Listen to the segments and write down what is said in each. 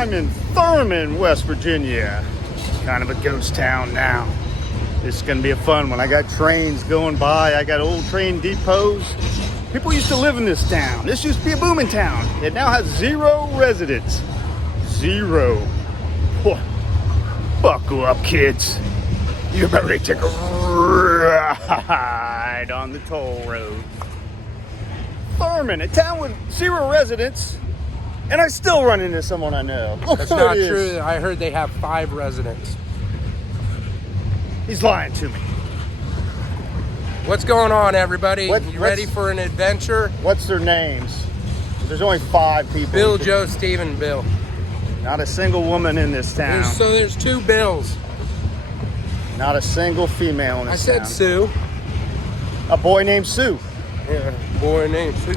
I'm in Thurmond, West Virginia. Kind of a ghost town now. This is gonna be a fun one. I got trains going by. I got old train depots. People used to live in this town. This used to be a booming town. It now has 0 residents. 0. Whoa. Buckle up, kids. You're about ready to take a ride on the toll road. Thurmond, a town with 0 residents, and I still run into someone I know. That's not true. I heard they have 5 residents. He's lying to me. What's going on, everybody? You ready for an adventure? What's their names? There's only 5 people. Bill, Joe, Stephen, Bill. Not a single woman in this town. There's 2 Bills. Not a single female in this town. I said Sue. A boy named Sue. Yeah, boy named Sue.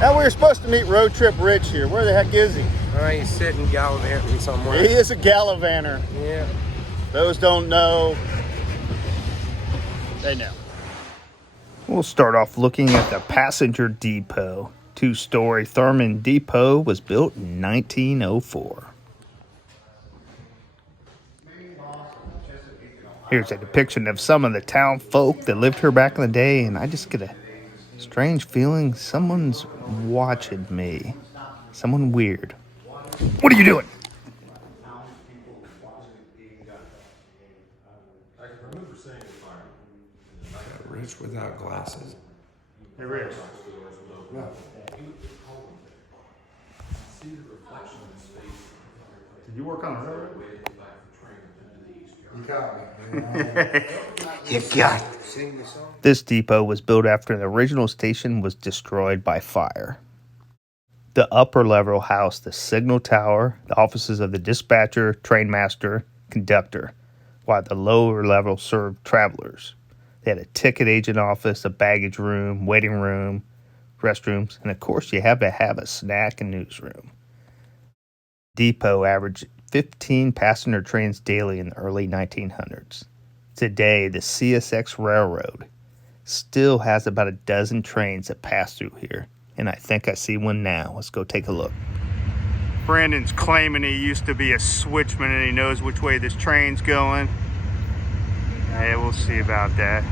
Now we were supposed to meet Road Trip Rich here. Where the heck is he? He's sitting gallivanting somewhere. He is a gallivanter. Yeah. Those don't know, they know. We'll start off looking at the passenger depot. 2-story Thurmond Depot was built in 1904. Here's a depiction of some of the town folk that lived here back in the day, and I just get a strange feeling someone's watching me. Someone weird. What are you doing? Rich without glasses. Hey, Rich. No. Did you work on the railroad? You got me. You got it. Sing the song. This depot was built after the original station was destroyed by fire. The upper level housed the signal tower, the offices of the dispatcher, trainmaster, conductor, while the lower level served travelers. They had a ticket agent office, a baggage room, waiting room, restrooms, and of course you have to have a snack and newsroom. Depot averaged 15 passenger trains daily in the early 1900s. Today, the CSX Railroad still has about a dozen trains that pass through here, and I think I see one now. Let's go take a look. Brandon's claiming he used to be a switchman and he knows which way this train's going. Yeah, we'll see about that.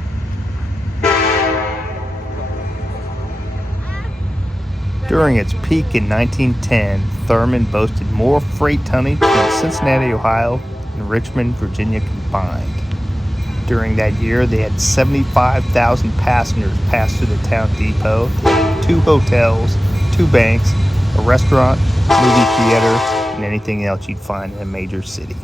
During its peak in 1910, Thurmond boasted more freight tonnage than Cincinnati, Ohio, and Richmond, Virginia combined. During that year, they had 75,000 passengers pass through the town depot, 2 hotels, 2 banks, a restaurant, movie theater, and anything else you'd find in a major city.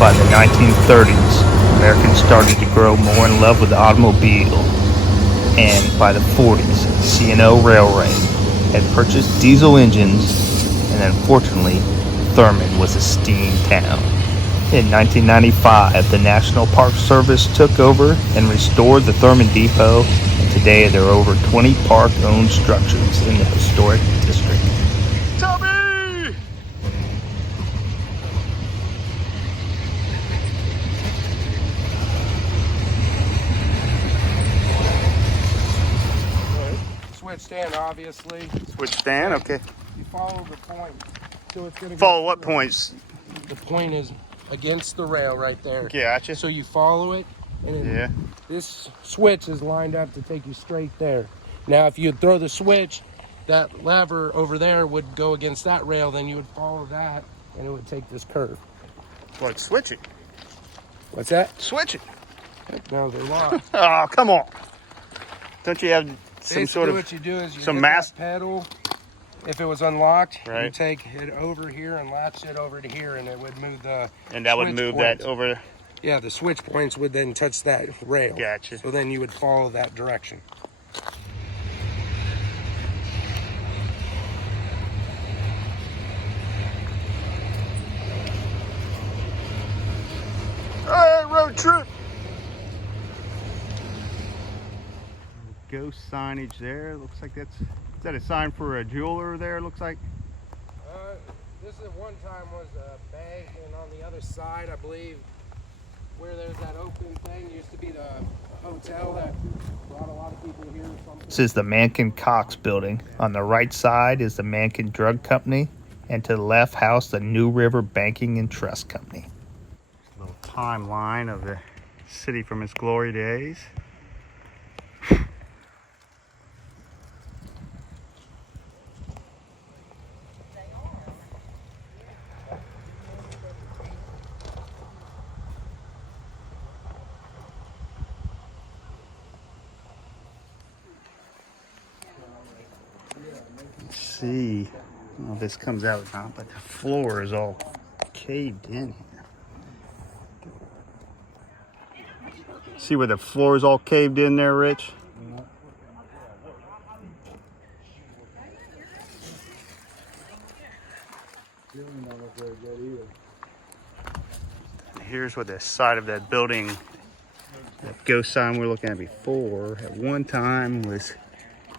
By the 1930s, Americans started to grow more in love with the automobile, and by the 40s, C&O Railway had purchased diesel engines, and unfortunately, Thurmond was a steam town. In 1995, the National Park Service took over and restored the Thurmond Depot, and today there are over 20 park-owned structures in the historic district. Tubby! Switch stand, obviously. Switch stand, okay. You follow the point. So it's gonna Follow what points? The point is against the rail right there. Gotcha. So you follow it, and this switch is lined up to take you straight there. Now, if you throw the switch, that lever over there would go against that rail, then you would follow that, and it would take this curve. Well, it's switching. What's that? Switching. No, they're locked. Oh, come on. Don't you have some Basically, sort of what you do is you some hit mass that pedal. If it was unlocked, right, you take it over here and latch it over to here, and it would move the and that would move points. that over. Yeah, the switch points would then touch that rail. Gotcha. So then you would follow that direction. Hey, road trip. Ghost signage there. Looks like is that a sign for a jeweler there? Looks like. This is one time was a bank, and on the other side, I believe, where there's that open thing, used to be the hotel that brought a lot of people here or something. This is the Mankin Cox building. On the right side is the Mankin Drug Company, and to the left house the New River Banking and Trust Company. A little timeline of the city from its glory days. Let's see, I don't know if this comes out or not, but the floor is all caved in here. See where the floor is all caved in there, Rich? Here's what the side of that building, that ghost sign we were looking at before, at one time was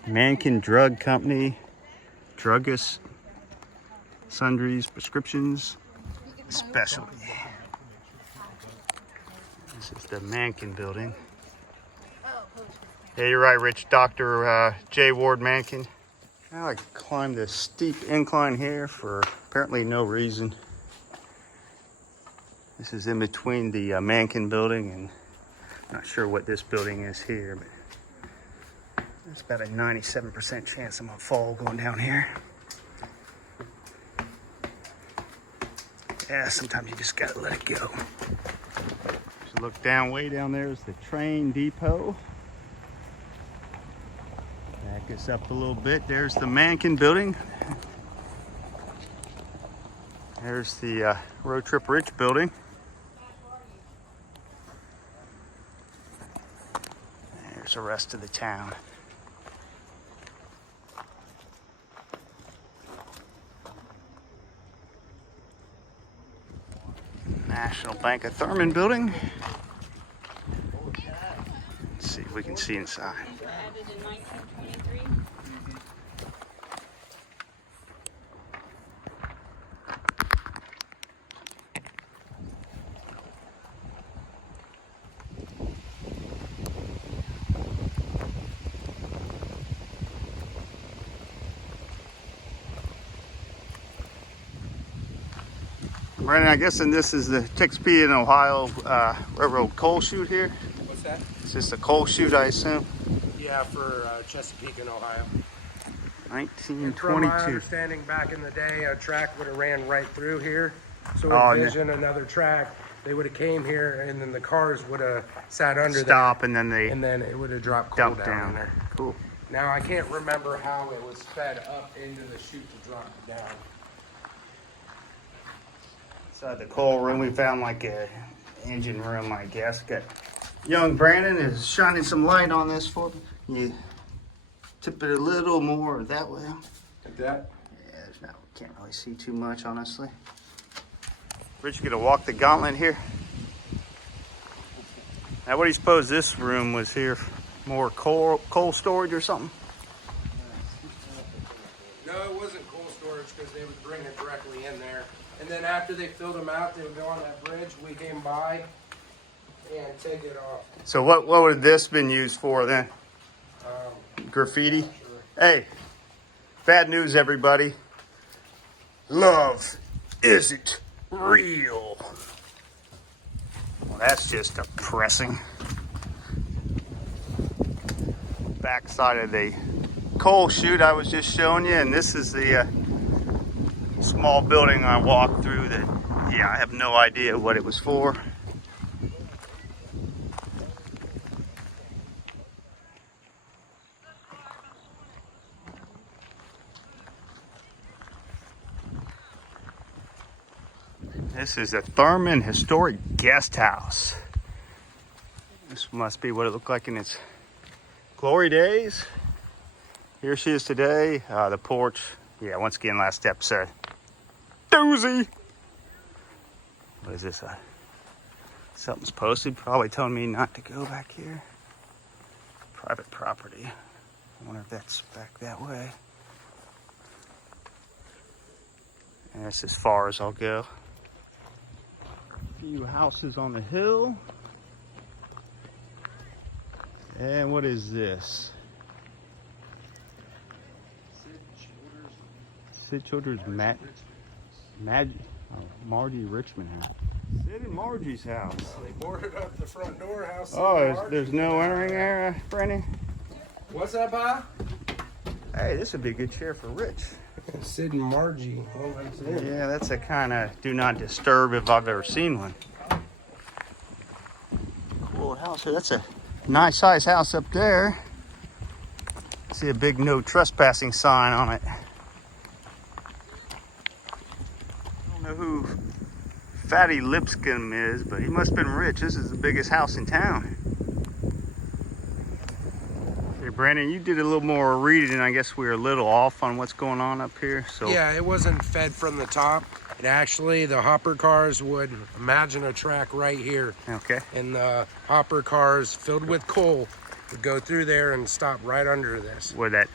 Mankin Drug Company, druggists, sundries, prescriptions, specialty. This is the Mankin building. Yeah, you're right, Rich. Dr. J. Ward Mankin. Now I climbed this steep incline here for apparently no reason. This is in between the Mankin building, and I'm not sure what this building is here, but there's about a 97% chance I'm gonna fall going down here. Yeah, sometimes you just gotta let it go. So look down, way down there is the train depot. Back us up a little bit. There's the Mankin building. There's the Road Trip Rich building. There's the rest of the town. National Bank of Thurmond building. Let's see if we can see inside. Added in 1923. Brandon, I guess, and this is the Texas Ohio Railroad coal chute here. What's that? Is this a coal chute, I assume? Yeah, for Chesapeake and Ohio. And from my 1922. understanding, back in the day, a track would have ran right through here. So Oh, envision another track. They would have came here, and then the cars would have sat under Stop, and then they there, and then it would have dropped coal dump down, down. in there. Cool. Now I can't remember how it was fed up into the chute to drop it down. Inside the coal room, we found like a engine room, I guess. Got young Brandon is shining some light on this for me. You tip it a little more that way. Like that? Yeah, there's no, can't really see too much, honestly. Rich, you gonna walk the gauntlet here? Now, what do you suppose this room was here? More coal storage or something? No, it wasn't coal storage because they would bring it directly in there. And then after they filled them out, they would go on that bridge. We came by and take it off. So what would this been used for then? Graffiti? Sure. Hey, bad news, everybody. Love isn't real. Well, that's just depressing. Backside of the coal chute I was just showing you, and this is the small building I walked through that, yeah, I have no idea what it was for. This is a Thurmond Historic Guest House. This must be what it looked like in its glory days. Here she is today. The porch, yeah, once again, last episode. Doozy! What is this? Something's posted, probably telling me not to go back here. Private property. I wonder if that's back that way. And that's as far as I'll go. few houses on the hill. And what is this? Sid Childers' Margie Richmond house. Sid and Margie's house. They boarded up the front door. House. Oh, there's no entering there, Brandon? What's that, Bob? Hey, this would be a good chair for Rich. Sid and Margie. Yeah, that's a kind of do not disturb if I've ever seen one. Cool house here. That's a nice size house up there. See a big no trespassing sign on it. I don't know who Fatty Lipscomb is, but he must have been rich. This is the biggest house in town. Hey, Brandon, you did a little more reading, and I guess we were a little off on what's going on up here. So yeah, it wasn't fed from the top. And actually, the hopper cars would imagine a track right here. Okay. And the hopper cars filled with coal would go through there and stop right under this. Where that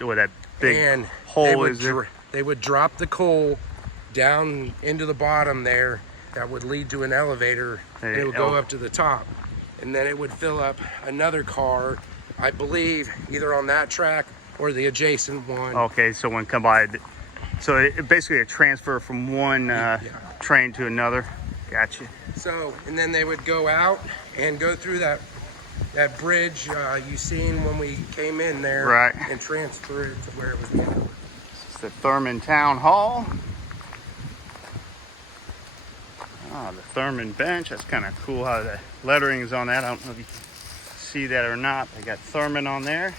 big and hole is there? They would drop the coal down into the bottom there. That would lead to an elevator, and it would go up to the top. And then it would fill up another car, I believe, either on that track or the adjacent one. Okay, so when come by, so it basically a transfer from one train to another. Gotcha. So, and then they would go out and go through that bridge you seen when we came in there, right, and transfer it to where it was going. This is the Thurmond Town Hall. Oh, the Thurmond bench. That's kind of cool how the lettering is on that. I don't know if you see that or not. They got Thurmond on there.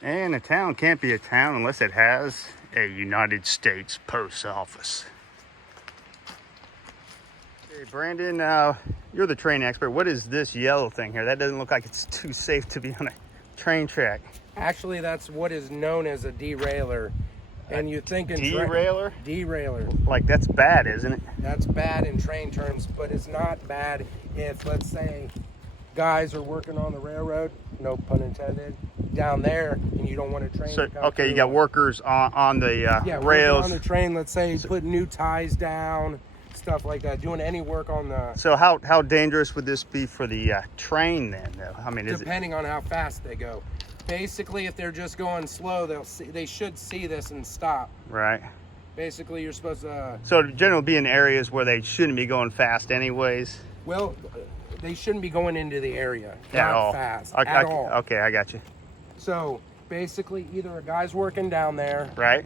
And a town can't be a town unless it has a United States Post Office. Hey, Brandon, you're the train expert. What is this yellow thing here? That doesn't look like it's too safe to be on a train track. Actually, that's what is known as a derailer. And you think in derailer? Derailer. Like that's bad, isn't it? That's bad in train terms, but it's not bad if, let's say, guys are working on the railroad, no pun intended, down there, and you don't want a train. So, to come okay, through. you got workers on the rails. On the train, let's say, putting new ties down, stuff like that, doing any work on the. So how dangerous would this be for the train then, though? I mean, depending on how fast they go. Basically, if they're just going slow, they should see this and stop. Right. Basically, you're supposed to. So generally, be in areas where they shouldn't be going fast, anyways. Well, they shouldn't be going into the area At all. Fast at all. Okay, I got you. So basically, either a guy's working down there, right,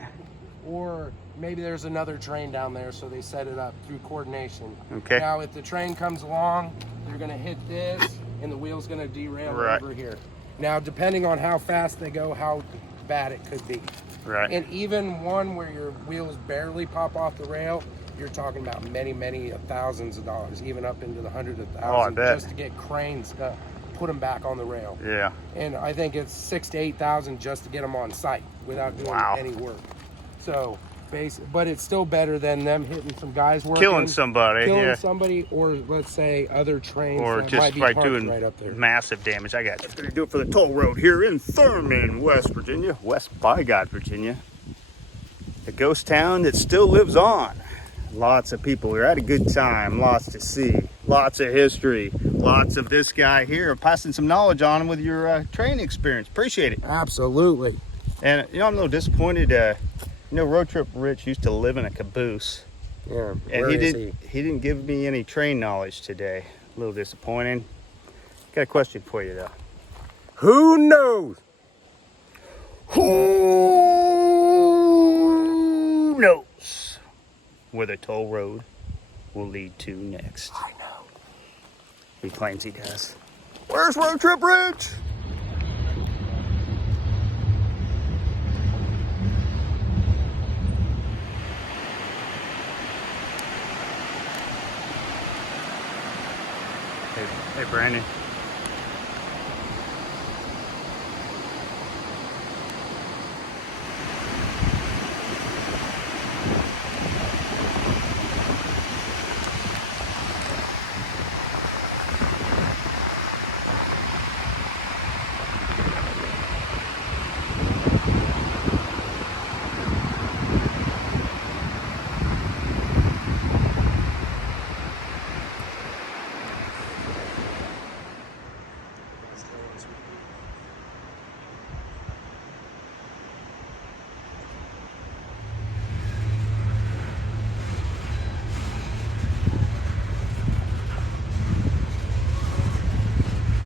or maybe there's another train down there, so they set it up through coordination. Okay. Now, if the train comes along, they're going to hit this, and the wheel's going to derail over here. Now, depending on how fast they go, how bad it could be. Right. And even one where your wheels barely pop off the rail, you're talking about many thousands of dollars, even up into the hundreds of thousands, I bet. just to get cranes to put them back on the rail. Yeah. And I think it's $6,000 to $8,000 just to get them on site without doing any work. So, but it's still better than them hitting some guys working, killing somebody, or let's say other trains, or that just might be by parked doing right up there. massive damage. I got you. That's gonna do it for the toll road here in Thurmond, West Virginia, West by God, Virginia. The ghost town that still lives on. Lots of people. We're at a good time. Lots to see. Lots of history. Lots of this guy here passing some knowledge on him with your train experience. Appreciate it. Absolutely. And I'm a little disappointed. Road Trip Rich used to live in a caboose. Yeah. And he didn't give me any train knowledge today. A little disappointing. Got a question for you though. Who knows? Who knows where the toll road will lead to next? I know. He claims he does. Where's Road Trip Rich? Hey Brandon.